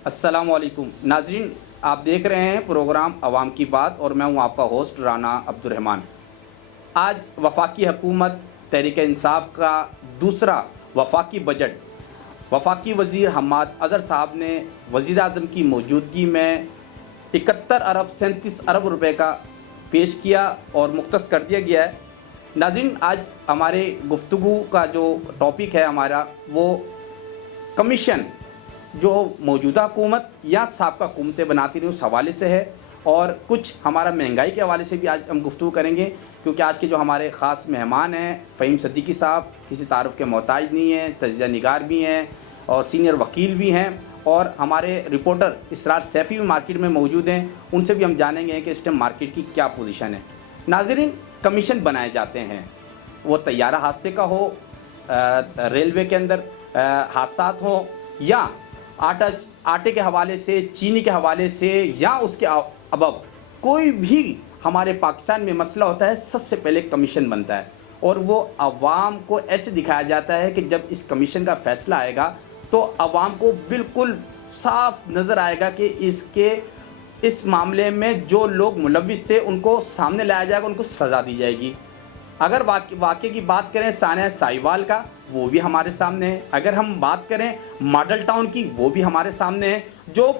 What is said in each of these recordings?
अस्सलाम वालेकुम नाजरीन, आप देख रहे हैं प्रोग्राम अवाम की बात और मैं हूं आपका होस्ट राना अब्दुर्रहमान। आज वफाकी हुकूमत तहरीक इंसाफ का दूसरा वफाकी बजट वफाकी वज़ीर हम्माद अज़हर साहब ने वज़ीर आज़म की मौजूदगी में 71 अरब 37 अरब रुपए का पेश किया और मुख्तस कर दिया गया है। नाज़रीन, आज हमारे गुफ्तगू का जो टॉपिक है हमारा वो कमीशन जो मौजूदा हुकूमत या साबका हुकूमतें बनाती रही उस हवाले से है, और कुछ हमारा महंगाई के हवाले से भी आज हम गुफ्तगू करेंगे, क्योंकि आज के जो हमारे ख़ास मेहमान हैं फ़हीम सिद्दीकी साहब किसी तारुफ के मोहताज नहीं हैं, तजिया निगार भी हैं और सीनियर वकील भी हैं, और हमारे रिपोर्टर इसरार सैफ़ी भी मार्केट में मौजूद हैं। उनसे भी हम जानेंगे कि इस टाइम मार्केट की क्या पोजीशन है। नाज़रीन, कमीशन बनाए जाते हैं, वो तैयारा हादसे का हो, रेलवे के अंदर हादसात हों, या आटे के हवाले से, चीनी के हवाले से, या उसके अबव कोई भी हमारे पाकिस्तान में मसला होता है, सबसे पहले कमीशन बनता है। और वो अवाम को ऐसे दिखाया जाता है कि जब इस कमीशन का फ़ैसला आएगा तो अवाम को बिल्कुल साफ नज़र आएगा कि इस मामले में जो लोग मुलव्विस थे उनको सामने लाया जाएगा, उनको सज़ा दी जाएगी। अगर वाक़े की बात करें सानिया साहिवाल का, वो भी हमारे सामने है। अगर हम बात करें मॉडल टाउन की, वो भी हमारे सामने है। जो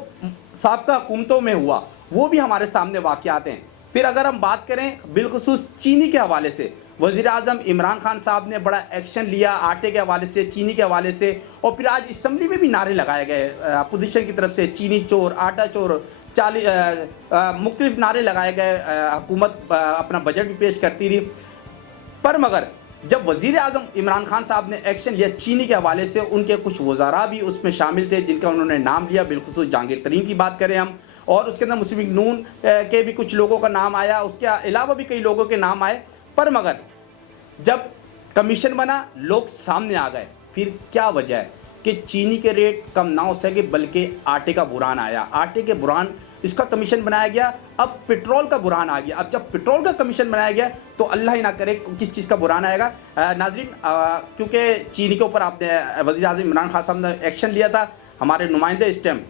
साबका हुकूमतों में हुआ वो भी हमारे सामने वाक़यात हैं। फिर अगर हम बात करें बिलखुसूस चीनी के हवाले से, वज़ीर आज़म इमरान खान साहब ने बड़ा एक्शन लिया आटे के हवाले से, चीनी के हवाले से, और फिर आज असम्बली में भी नारे लगाए गए अपोजिशन की तरफ से, चीनी चोर, आटा चोर, मुख्तलिफ नारे लगाए गए। हुकूमत अपना बजट भी पेश करती रही, पर मगर जब वज़ीर आज़म इमरान खान साहब ने एक्शन लिया चीनी के हवाले से, उनके कुछ वज़ारा भी उसमें शामिल थे जिनका उन्होंने नाम लिया। बिलखुसूस जहांगीर तरीन की बात करें हम, और उसके अंदर मुस्लिम लीग नून के भी कुछ लोगों का नाम आया, उसके अलावा भी कई लोगों के नाम आए। पर मगर जब कमीशन बना, लोग सामने आ गए। फिर क्या वजह है कि चीनी के रेट कम ना हो सके, बल्कि आटे का बुरान आया, आटे के बुरान इसका कमीशन बनाया गया। अब पेट्रोल का बुरान आ गया। अब जब पेट्रोल का कमीशन बनाया गया तो अल्लाह ही ना करे किस चीज़ का बुरान आएगा। नाज़रीन, क्योंकि चीनी के ऊपर आपने वज़ीर आज़म इमरान खान साहब ने एक्शन लिया था, हमारे नुमाइंदे इस टाइम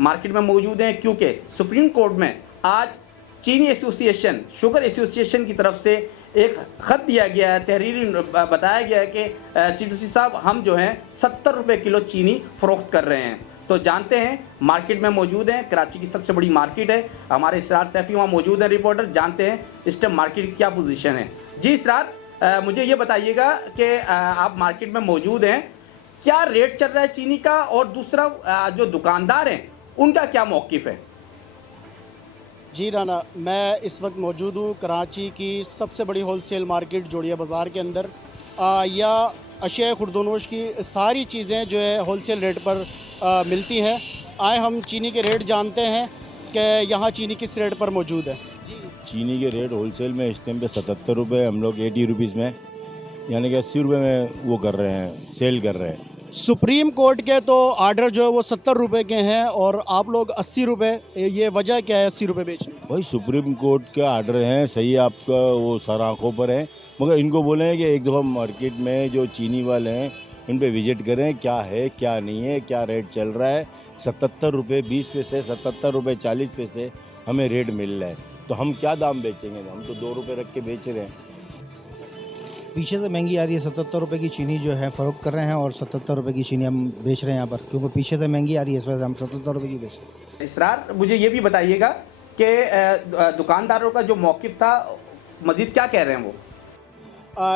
मार्केट में मौजूद हैं, क्योंकि सुप्रीम कोर्ट में आज चीनी एसोसिएशन, शुगर एसोसिएशन की तरफ से एक ख़त दिया गया है, तहरीरी बताया गया है कि चीफ जस्टिस साहब, हम जो हैं 70 रुपये किलो चीनी फ़रोख्त कर रहे हैं। तो जानते हैं, मार्केट में मौजूद हैं, कराची की सबसे बड़ी मार्केट है, हमारे इसरार सैफ़ी वहाँ मौजूद हैं रिपोर्टर, जानते हैं इस टाइम मार्केट की क्या पोजीशन है। जी इसरार, मुझे ये बताइएगा कि आप मार्केट में मौजूद हैं, क्या रेट चल रहा है चीनी का, और दूसरा जो दुकानदार हैं उनका क्या मौक़िफ़ है? जी राना, मैं इस वक्त मौजूद हूँ कराची की सबसे बड़ी होलसेल मार्केट जोड़िया बाज़ार के अंदर। या अशिया खुर्दनोश की सारी चीज़ें जो है होलसेल रेट पर मिलती हैं। आए हम चीनी के रेट जानते हैं कि यहाँ चीनी किस रेट पर मौजूद है। चीनी के रेट होलसेल में इस टाइम पे 77 रुपये, हम लोग 80 रुपीज़ में, यानी कि 80 रुपये में वो कर रहे हैं, सेल कर रहे हैं। सुप्रीम कोर्ट के तो आर्डर जो है वो 70 रुपये के हैं और आप लोग 80 रुपये, ये वजह क्या है 80 रुपये बेचने? भाई सुप्रीम कोर्ट के आर्डर हैं, सही आपका, वो सारा आँखों पर है, मगर इनको बोले हैं कि एक दफ़ा मार्केट में जो चीनी वाले हैं उन पे विजिट करें, क्या है क्या नहीं है, क्या रेट चल रहा है। 77 रुपये 20 पैसे, 77 रुपये 40 पैसे हमें रेट मिल रहा है, तो हम क्या दाम बेचेंगे? हम तो 2 रुपये रख के बेच रहे हैं। पीछे से महंगी आ रही है, 77 रुपये की चीनी जो है फ़रोख्त कर रहे हैं और 77 रुपये की चीनी हम बेच रहे हैं यहाँ पर, क्योंकि पीछे से महंगी आ रही है, इस वजह से हम 77 रुपये की बेच रहे हैं। इसरार, मुझे ये भी बताइएगा कि दुकानदारों का जो मौक़िफ़ था, मज़ीद क्या कह रहे हैं वो?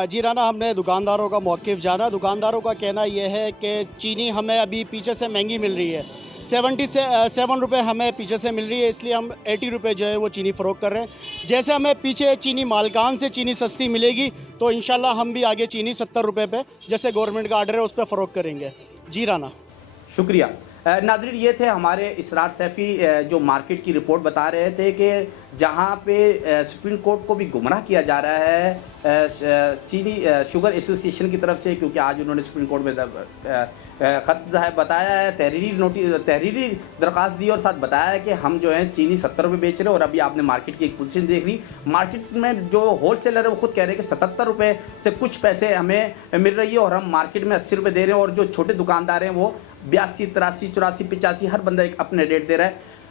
जी राना, हमने दुकानदारों का मौक़िफ़ जाना। दुकानदारों का कहना यह है कि चीनी हमें अभी पीछे से महंगी मिल रही है, 77 रुपये हमें पीछे से मिल रही है, इसलिए हम 80 रुपये जो है वो चीनी फ़रोख्त कर रहे हैं। जैसे हमें पीछे चीनी मालकान से चीनी सस्ती मिलेगी तो इंशाल्लाह हम भी आगे चीनी 70 रुपये पे, जैसे गवर्नमेंट का आर्डर है, उस पर फ़रोख्त करेंगे। जी राना, शुक्रिया। नाज़रीन, ये थे हमारे इसरार सैफ़ी जो मार्केट की रिपोर्ट बता रहे थे कि जहाँ पे सुप्रीम कोर्ट को भी गुमराह किया जा रहा है चीनी शुगर एसोसिएशन की तरफ से, क्योंकि आज उन्होंने सुप्रीम कोर्ट में ख़त बताया है, तहरीरी दरख्वास्त दी और साथ बताया है कि हम जो है चीनी 70 रुपये बेच रहे हैं। और अभी आपने मार्केट की एक पोजीशन देख ली, मार्केट में जो होलसेलर है वो खुद कह रहे हैं कि 77 रुपये से कुछ पैसे हमें मिल रही है और हम मार्केट में 80 रुपये दे रहे हैं, और जो छोटे दुकानदार हैं वो 82, 83, 84, 85 हर बंदा एक अपने रेट दे रहा है।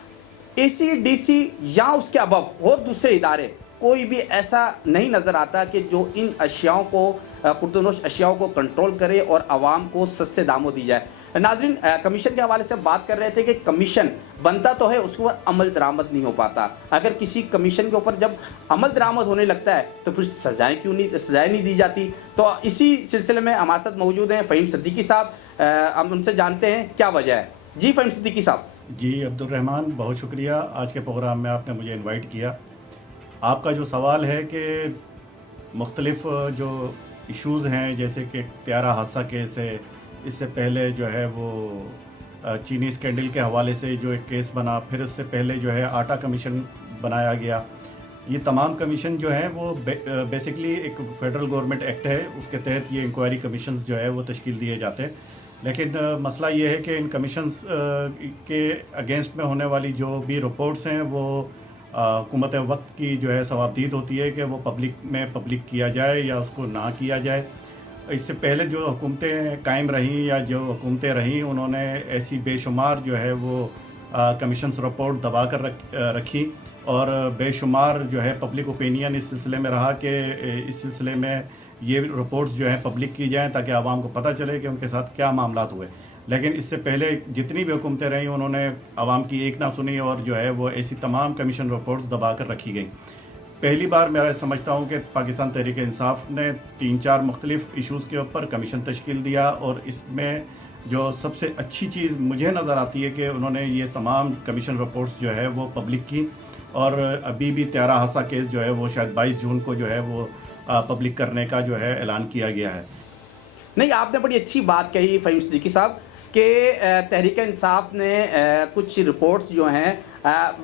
ACDC या उसके अबव और दूसरे इदारे कोई भी ऐसा नहीं नज़र आता कि जो इन अशियाओं को खुर्दनोश अशियाओं को कंट्रोल करे और आवाम को सस्ते दामों दी जाए। नाज़रीन, कमीशन के हवाले से बात कर रहे थे कि कमीशन बनता तो है, उसके ऊपर अमल दरामद नहीं हो पाता। अगर किसी कमीशन के ऊपर जब अमल दरामद होने लगता है तो फिर सज़ाएँ नहीं दी जाती। तो इसी सिलसिले में हमारे साथ मौजूद हैं फ़हीम सिद्दीकी साहब। हम उनसे जानते हैं क्या वजह है। जी फ़हीम सिद्दीकी साहब। जी अब्दुर्रहमान, बहुत शुक्रिया आज के प्रोग्राम में आपने मुझे इनवाइट किया। आपका जो सवाल है कि मुख्तलिफ जो इश्यूज़ हैं, जैसे कि प्यारा हादसा केस है, इससे पहले जो है वो चीनी स्कैंडल के हवाले से जो एक केस बना, फिर उससे पहले जो है आटा कमीशन बनाया गया। ये तमाम कमीशन जो है वो बेसिकली एक फेडरल गवर्नमेंट एक्ट है, उसके तहत ये इंक्वायरी कमीशंस जो है वो तश्कील दिए जाते हैं। लेकिन मसला ये है कि इन कमीशंस के अगेंस्ट में होने वाली जो भी रिपोर्ट्स हैं वो हुकूमत वक्त की जो है सवाबदीद होती है कि वो पब्लिक किया जाए या उसको ना किया जाए। इससे पहले जो हुकूमतें कायम रहीं या जो हुकूमतें रहीं, उन्होंने ऐसी बेशुमार जो है वो कमीशंस रिपोर्ट दबा कर रखी और बेशुमार जो है पब्लिक ओपिनियन इस सिलसिले में रहा कि इस सिलसिले में ये रिपोर्ट्स जो हैं पब्लिक की जाएँ ताकि आवाम को पता चले कि उनके साथ क्या मामलात हुए। लेकिन इससे पहले जितनी भी हुकूमतें रहीं, उन्होंने आवाम की एक ना सुनी और जो है वो ऐसी तमाम कमीशन रिपोर्ट्स दबा कर रखी गई। पहली बार मैं समझता हूँ कि पाकिस्तान तहरीक इंसाफ ने 3-4 मुख्तलिफ इशूज़ के ऊपर कमीशन तश्कील दिया और इसमें जो सबसे अच्छी चीज़ मुझे नज़र आती है कि उन्होंने ये तमाम कमीशन रिपोर्ट्स जो है वो पब्लिक की। और अभी भी त्यारा हादसा केस जो है वो शायद 22 जून को जो है वो पब्लिक करने का जो है ऐलान किया गया है। नहीं, आपने बड़ी अच्छी बात कही फ़हीम सिद्दीकी साहब कि तहरीक इंसाफ ने कुछ रिपोर्ट्स जो हैं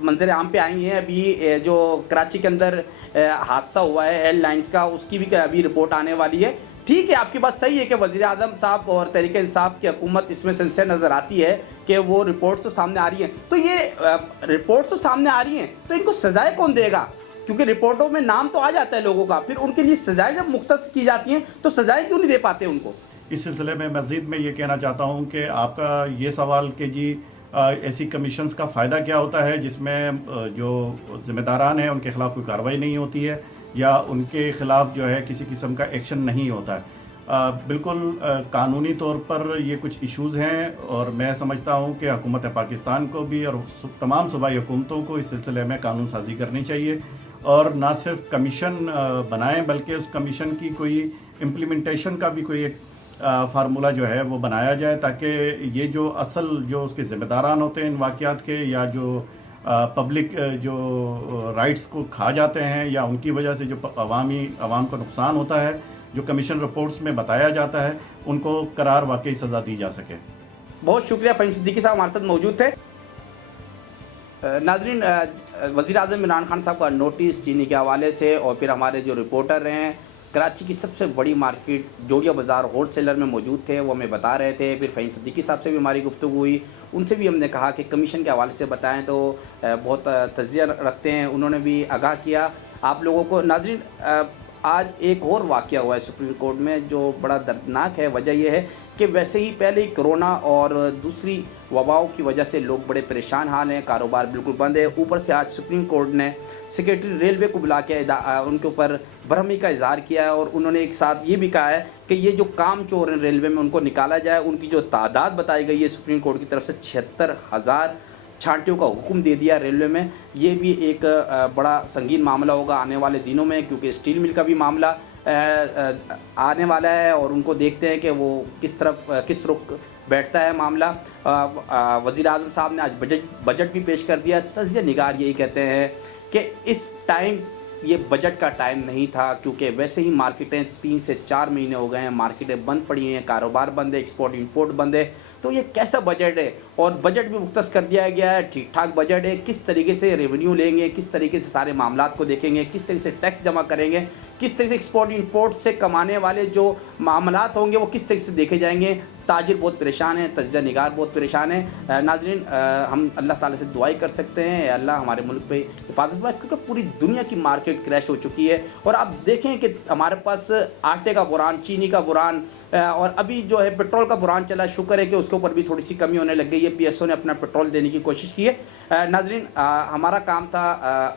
मंजर आम पे आई हैं। अभी जो कराची के अंदर हादसा हुआ है एयरलाइंस का, उसकी भी अभी रिपोर्ट आने वाली है। ठीक है, आपकी बात सही है कि वज़ीर आज़म साहब और तहरीक इंसाफ की हुकूमत इसमें सिंसियर नज़र आती है कि वो रिपोर्ट्स तो सामने आ रही हैं। तो ये रिपोर्ट्स तो सामने आ रही हैं, तो इनको सज़ाएँ कौन देगा? क्योंकि रिपोर्टों में नाम तो आ जाता है लोगों का, फिर उनके लिए सज़ाएँ जब मुख्तस की जाती हैं तो सज़ाएँ क्यों नहीं दे पाते उनको? इस सिलसिले में मज़ीद मैं ये कहना चाहता हूँ कि आपका ये सवाल कि जी ऐसी कमीशंस का फ़ायदा क्या होता है जिसमें जो ज़िम्मेदारान हैं उनके ख़िलाफ़ कोई कार्रवाई नहीं होती है या उनके ख़िलाफ़ जो है किसी किस्म का एक्शन नहीं होता है। बिल्कुल कानूनी तौर पर ये कुछ इश्यूज़ हैं और मैं समझता हूँ कि हुकूमत पाकिस्तान को भी और तमाम सूबाई हुकूमतों को इस सिलसिले में कानून साजी करनी चाहिए और ना सिर्फ कमीशन बनाएं बल्कि उस कमीशन की कोई इम्प्लीमेंटेशन का भी कोई एक फार्मूला जो है वो बनाया जाए ताकि ये जो असल जो उसके ज़िम्मेदारान होते हैं इन वाक़यात के या जो पब्लिक जो राइट्स को खा जाते हैं या उनकी वजह से जो आवाम को नुकसान होता है, जो कमीशन रिपोर्ट्स में बताया जाता है, उनको करार वाकई सज़ा दी जा सके। बहुत शुक्रिया फ़हीम सिद्दीकी साहब हमारे साथ मौजूद थे। नाज़रीन, वज़ीर आज़म इमरान खान साहब का नोटिस चीनी के हवाले से और फिर हमारे जो रिपोर्टर हैं कराची की सबसे बड़ी मार्केट जोड़िया बाज़ार होलसेलर में मौजूद थे, वो हमें बता रहे थे। फिर फ़हीम सिद्दीकी साहब से भी हमारी गुफ्तगू हुई, उनसे भी हमने कहा कि कमीशन के हवाले से बताएं तो बहुत तज्ज़िया रखते हैं, उन्होंने भी आगाह किया आप लोगों को। नाज़रीन, आज एक और वाक़या हुआ है सुप्रीम कोर्ट में जो बड़ा दर्दनाक है। वजह यह है कि वैसे ही पहले ही कोरोना और दूसरी वबाओं की वजह से लोग बड़े परेशान हाल हैं, कारोबार बिल्कुल बंद है। ऊपर से आज सुप्रीम कोर्ट ने सेक्रेटरी रेलवे को बुला के उनके ऊपर बरहमी का इजहार किया है और उन्होंने एक साथ ये भी कहा है कि ये जो काम चोर हैं रेलवे में उनको निकाला जाए। उनकी जो तादाद बताई गई है सुप्रीम कोर्ट की तरफ से 76,000 छांटियों का हुक्म दे दिया रेलवे में। ये भी एक बड़ा संगीन मामला होगा आने वाले दिनों में, क्योंकि स्टील मिल का भी मामला आने वाला है और उनको देखते हैं कि वो किस रुख बैठता है मामला। वज़ीर आज़म साहब ने आज बजट भी पेश कर दिया। तज्ज़िया निगार यही कहते हैं कि इस टाइम ये बजट का टाइम नहीं था, क्योंकि वैसे ही मार्केटें 3 से 4 महीने हो गए हैं, मार्केटें बंद पड़ी हैं, कारोबार बंद है, एक्सपोर्ट इंपोर्ट बंद है। तो ये कैसा बजट है? और बजट भी मुख्तस कर दिया गया है, ठीक ठाक बजट है। किस तरीके से रेवेन्यू लेंगे, किस तरीके से सारे मामलात को देखेंगे, किस तरीके से टैक्स जमा करेंगे, किस तरीके से एक्सपोर्ट इंपोर्ट से कमाने वाले जो मामलात होंगे वो किस तरीके से देखे जाएंगे। ताजिर बहुत परेशान हैं, तज्ज़िया निगार बहुत परेशान हैं। नाज़रीन, हम अल्लाह ताला से दुआई कर सकते हैं अल्लाह हमारे मुल्क पे हिफाजत फरमाए, क्योंकि पूरी दुनिया की मार्केट क्रैश हो चुकी है। और आप देखें कि हमारे पास आटे का बुरान, चीनी का बुरान और अभी जो है पेट्रोल का बुरान चला। शुक्र है कि उसके ऊपर भी थोड़ी सी कमी होने लग गई है। PSO ने अपना पेट्रोल देने की कोशिश की है। नाज़रीन, हमारा काम था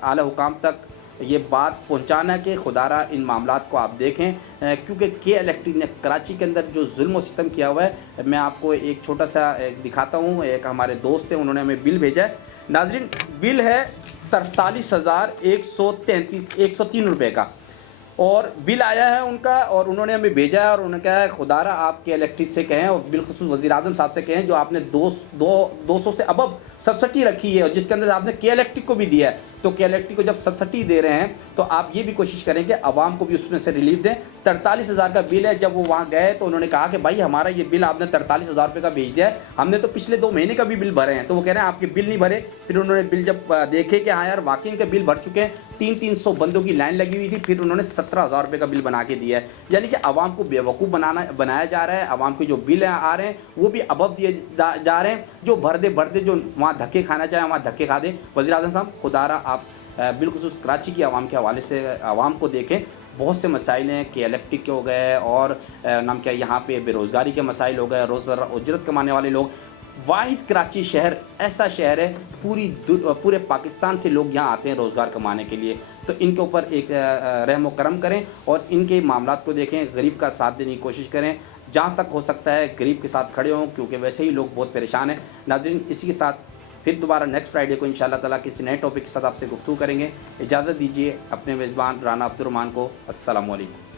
आला हुकाम तक ये बात पहुंचाना कि खुदारा इन मामलात को आप देखें, क्योंकि के इलेक्ट्रिक ने कराची के अंदर जो जुल्म व सितम किया हुआ है। मैं आपको एक छोटा सा दिखाता हूँ। एक हमारे दोस्त हैं, उन्होंने हमें बिल भेजा है। नाज़रीन, बिल है 43,103 रुपये का और बिल आया है उनका, और उन्होंने हमें भेजा है और उन्होंने कहा है खुदारा आपके इलेक्ट्रिक से कहें और बिलखुसूस वज़ीर-ए-आज़म साहब से कहें जो आपने 200 से अबव सब्सिडी रखी है और जिसके अंदर आपने के इलेक्ट्रिक को भी दिया है, तो के इलेक्ट्रिक को जब सब्सिडी दे रहे हैं तो आप ये भी कोशिश करें कि आवाम को भी उसमें से रिलीफ दें। 43,000 का बिल है। जब वो वहाँ गए तो उन्होंने कहा कि भाई हमारा ये बिल आपने 43,000 रुपये का भेज दिया है, हमने तो पिछले 2 महीने का भी बिल भरे हैं। तो वो कह रहे हैं आपके बिल नहीं भरे। फिर उन्होंने बिल जब देखे कि हाँ यार वाकई इनके बिल भर चुके हैं, 300 बंदों की लाइन लगी हुई थी, फिर उन्होंने 17,000 रुपये का बिल बना के दिया है। यानी कि आवाम को बेवकूफ़ बनाया जा रहा है। आवाम के जो बिल आ रहे हैं वो भी अबव दिए जा रहे हैं। जो भर दे जो वहाँ धक्के खाना चाहे वहाँ धक्के खा दे। वज़ीर-ए-आज़म साहब, खुदारा आप बिलखुसूस कराची की आवाम के हवाले से आवाम को देखें। बहुत से मसाइल हैं कि इलेक्ट्रिक के हो गए और नाम क्या यहाँ पे बेरोज़गारी के मसाइल हो गए, रोज़गार उजरत कमाने वाले लोग। वाहिद कराची शहर ऐसा शहर है, पूरे पाकिस्तान से लोग यहाँ आते हैं रोज़गार कमाने के लिए। तो इनके ऊपर एक रहम व करम करें और इनके मामलात को देखें, गरीब का साथ देने की कोशिश करें। जहाँ तक हो सकता है गरीब के साथ खड़े हों, क्योंकि वैसे ही लोग बहुत परेशान हैं। नाज़रीन, इसी के साथ फिर दोबारा नेक्स्ट फ्राइडे को इंशाअल्लाह ताला किसी नए टॉपिक के साथ आपसे गुफ्तगू करेंगे। इजाज़त दीजिए अपने मेज़बान राना अब्दुर्रहमान को। अस्सलामु अलैकुम।